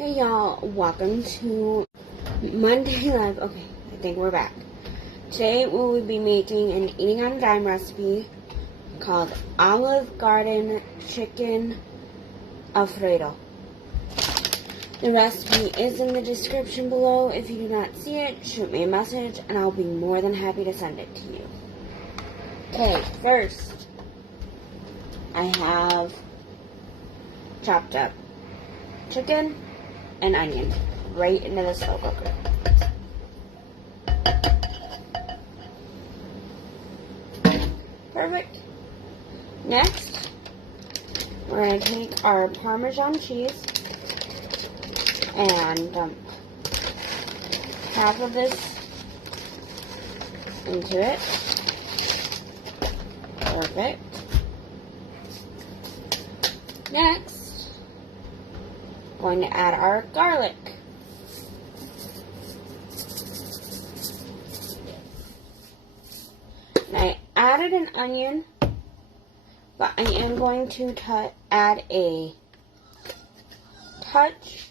Hey y'all, welcome to Monday Live. Okay, I think we're back. Today we will be making an eating on a dime recipe called Olive Garden Chicken Alfredo. The recipe is in the description below. If you do not see it, shoot me a message and I'll be more than happy to send it to you. Okay, first I have chopped up chicken and onion right into the slow cooker. Perfect. Next, we're going to take our Parmesan cheese and dump half of this into it. Perfect. Next, going to add our garlic. And I added an onion, but I am going to add a touch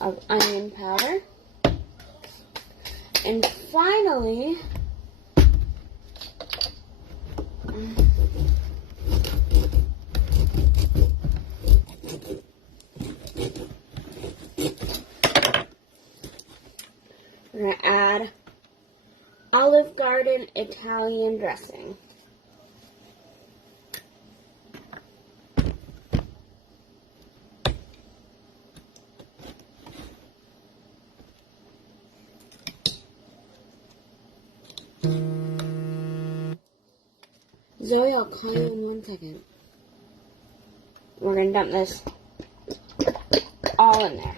of onion powder. And finally, we're going to add Olive Garden Italian dressing. Zoe, I'll call you in 1 second. We're going to dump this all in there.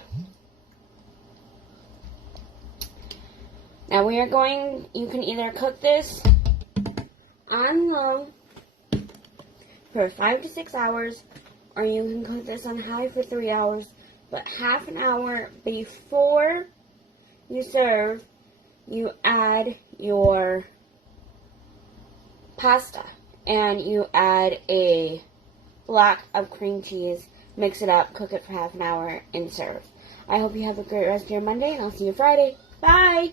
Now we are going, you can either cook this on low for 5 to 6 hours, or you can cook this on high for 3 hours, but half an hour before you serve, you add your pasta and you add a block of cream cheese, mix it up, cook it for half an hour, and serve. I hope you have a great rest of your Monday, and I'll see you Friday. Bye!